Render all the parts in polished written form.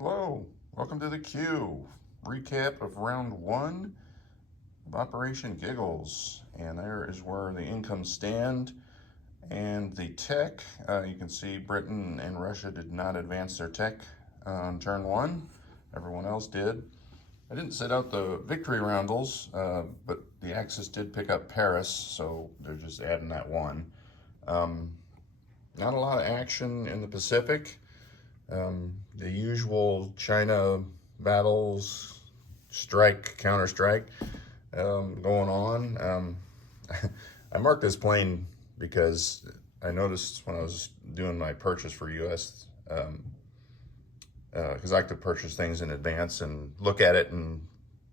Hello, welcome to the queue. Recap of round one of Operation Giggles. And there is where the incomes stand. And the tech, you can see Britain and Russia did not advance their tech on turn one. Everyone else did. I didn't set out the victory roundels, but the Axis did pick up Paris, so they're just adding that one. Not a lot of action in the Pacific. The usual China battles, strike, counter-strike going on. I marked this plane because I noticed when I was doing my purchase for US, because I like to purchase things in advance and look at it and,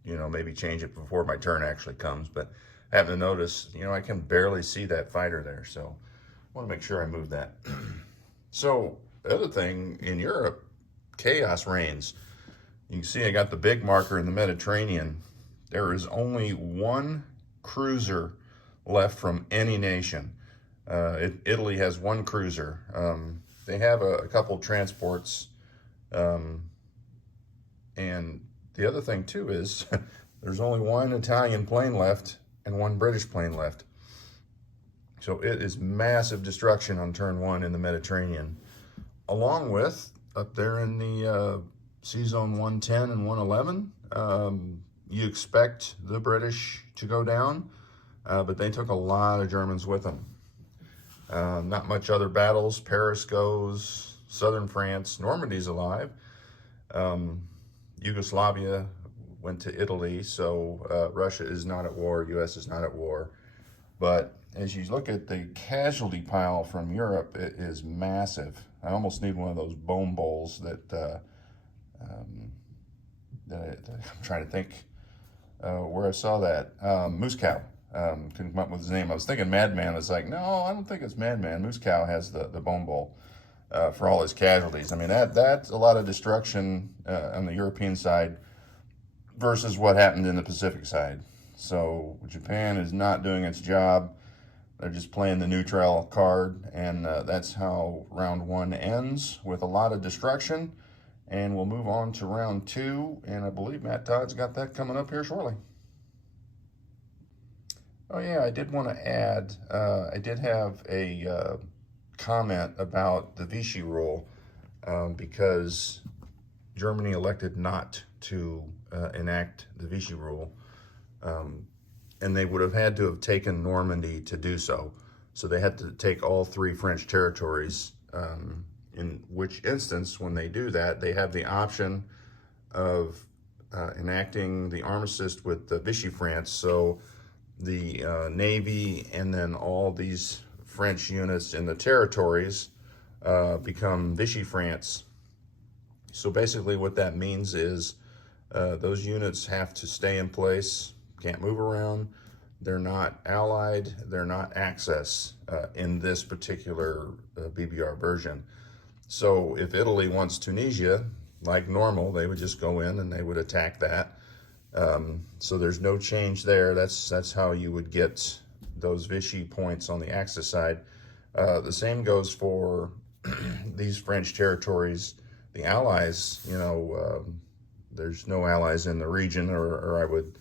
maybe change it before my turn actually comes. But I happen to notice, I can barely see that fighter there. So I want to make sure I move that. So the other thing, in Europe, chaos reigns. You can see I got the big marker in the Mediterranean. There is only one cruiser left from any nation. Italy has one cruiser. They have a couple transports. And the other thing, too, is there's only one Italian plane left and one British plane left. So it is massive destruction on turn one in the Mediterranean. Along with, up there in the sea zone 110 and 111, you expect the British to go down, but they took a lot of Germans with them. Not much other battles. Paris goes, southern France, Normandy's alive. Yugoslavia went to Italy, so Russia is not at war, US is not at war. But as you look at the casualty pile from Europe, it is massive. I almost need one of those bone bowls that I'm trying to think where I saw that. Moose Cow. Couldn't come up with his name. I was thinking Madman. It's like, no, I don't think it's Madman. Moose Cow has the bone bowl for all his casualties. I mean, that's a lot of destruction on the European side versus what happened in the Pacific side. So Japan is not doing its job. They're just playing the neutral card, and that's how round one ends, with a lot of destruction. And we'll move on to round two, and I believe Matt Todd's got that coming up here shortly. Oh yeah, I did want to add, I did have a comment about the Vichy rule, because Germany elected not to enact the Vichy rule. And they would have had to have taken Normandy to do so. So they had to take all three French territories, in which instance, when they do that, they have the option of enacting the armistice with the Vichy France. So the Navy and then all these French units in the territories become Vichy France. So basically what that means is those units have to stay in place, can't move around. They're not allied, they're not Axis in this particular BBR version. So if Italy wants Tunisia, like normal, they would just go in and they would attack that. So there's no change there. That's how you would get those Vichy points on the Axis side. The same goes for these French territories. The Allies, there's no allies in the region, or I would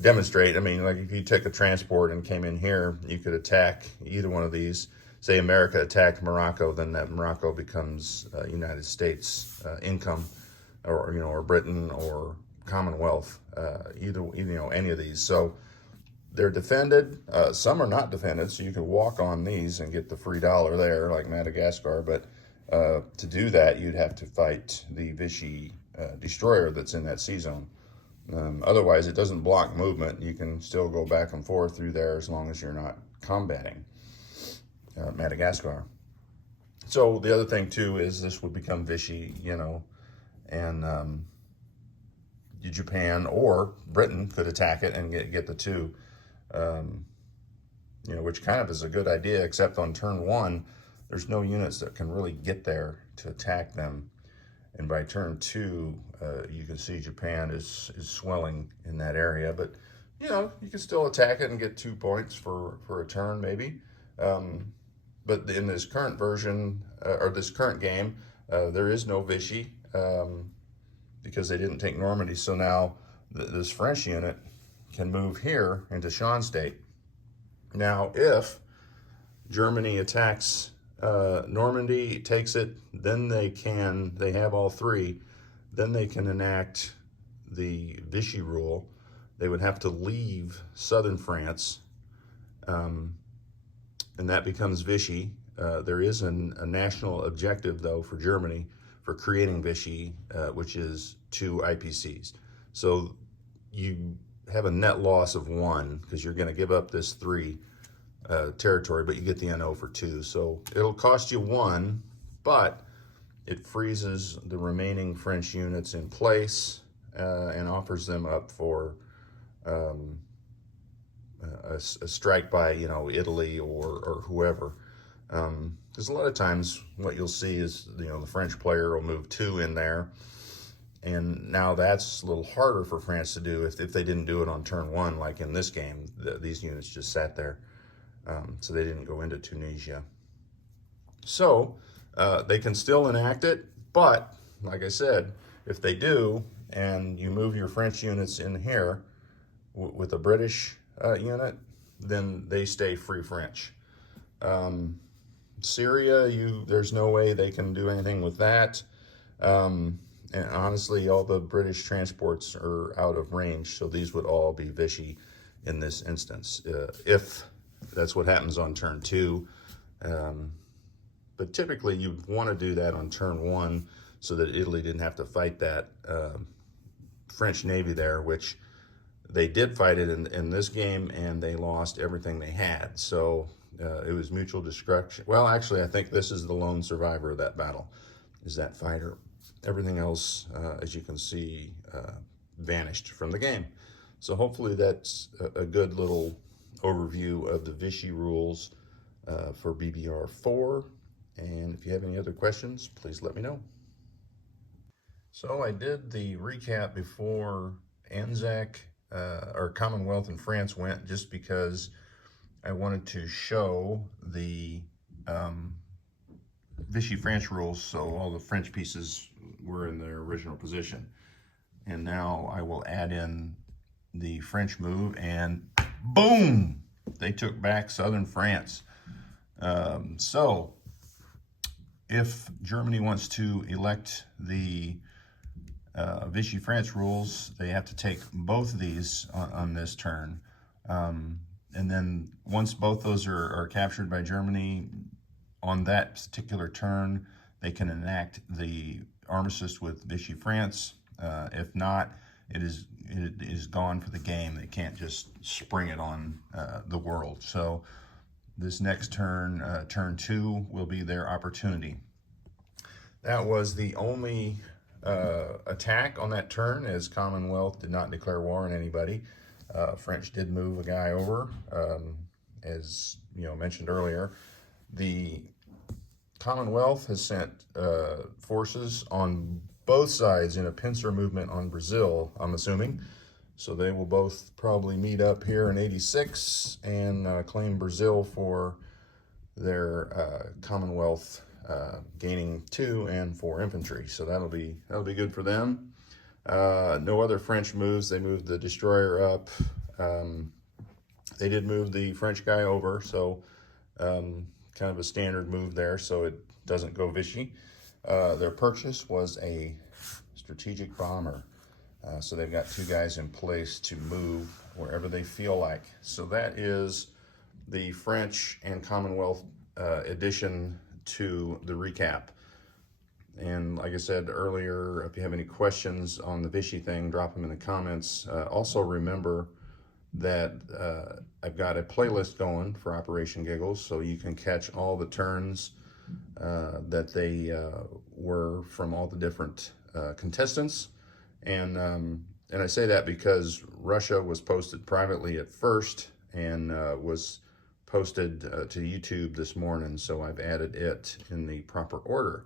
demonstrate. I mean, like if you took a transport and came in here, you could attack either one of these. Say America attacked Morocco, then that Morocco becomes United States income, or Britain or Commonwealth, either any of these. So they're defended. Some are not defended, so you could walk on these and get the free dollar there, like Madagascar. But to do that, you'd have to fight the Vichy destroyer that's in that sea zone. Otherwise, it doesn't block movement. You can still go back and forth through there as long as you're not combating Madagascar. So the other thing, too, is this would become Vichy, and Japan or Britain could attack it and get the two, which kind of is a good idea, except on turn one, there's no units that can really get there to attack them. And by turn two, you can see Japan is swelling in that area. But, you can still attack it and get 2 points for a turn, maybe. But in this current version, or this current game, there is no Vichy. because they didn't take Normandy. So now this French unit can move here into Schoenstatt. Now, if Germany attacks Normandy, takes it, then they have all three, then they can enact the Vichy rule. They would have to leave southern France, and that becomes Vichy. There is a national objective, though, for Germany for creating Vichy, which is 2 IPCs. So you have a net loss of 1 because you're going to give up this 3 territory, but you get the NO for 2. So it'll cost you 1, but it freezes the remaining French units in place and offers them up for a strike by, Italy or whoever. Because a lot of times what you'll see is, the French player will move 2 in there. And now that's a little harder for France to do if they didn't do it on turn 1, like in this game. These units just sat there. So they didn't go into Tunisia. So they can still enact it, but like I said, if they do, and you move your French units in here with a British unit, then they stay free French. Syria, there's no way they can do anything with that. And honestly, all the British transports are out of range, so these would all be Vichy in this instance, if that's what happens on turn 2. But typically, you'd want to do that on turn 1 so that Italy didn't have to fight that French Navy there, which they did fight it in this game, and they lost everything they had. So it was mutual destruction. Well, actually, I think this is the lone survivor of that battle, is that fighter. Everything else, as you can see, vanished from the game. So hopefully that's a good little overview of the Vichy rules for BBR 4. And if you have any other questions, please let me know. So I did the recap before Anzac or Commonwealth and France went, just because I wanted to show the Vichy French rules, so all the French pieces were in their original position. And now I will add in the French move, and boom, they took back southern France. So if Germany wants to elect the Vichy France rules, they have to take both of these on this turn. And then once both those are captured by Germany on that particular turn, they can enact the armistice with Vichy France. If not, it is gone for the game. They can't just spring it on the world. So this next turn, turn 2, will be their opportunity. That was the only attack on that turn, as Commonwealth did not declare war on anybody. French did move a guy over, as mentioned earlier. The Commonwealth has sent forces on both sides in a pincer movement on Brazil, I'm assuming. So they will both probably meet up here in 86 and claim Brazil for their Commonwealth gaining 2 and 4 infantry. So that'll be good for them. No other French moves. They moved the destroyer up. They did move the French guy over, so kind of a standard move there, so it doesn't go Vichy. Their purchase was a strategic bomber. So they've got 2 guys in place to move wherever they feel like. So that is the French and Commonwealth addition to the recap. And like I said earlier, if you have any questions on the Vichy thing, drop them in the comments. Also remember that I've got a playlist going for Operation Giggles, so you can catch all the turns that they were from all the different contestants. And I say that because Russia was posted privately at first and was posted to YouTube this morning, so I've added it in the proper order.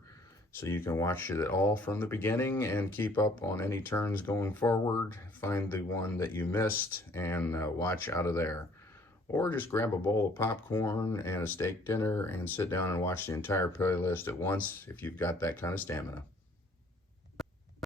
So you can watch it all from the beginning and keep up on any turns going forward. Find the one that you missed and watch out of there. Or just grab a bowl of popcorn and a steak dinner and sit down and watch the entire playlist at once if you've got that kind of stamina.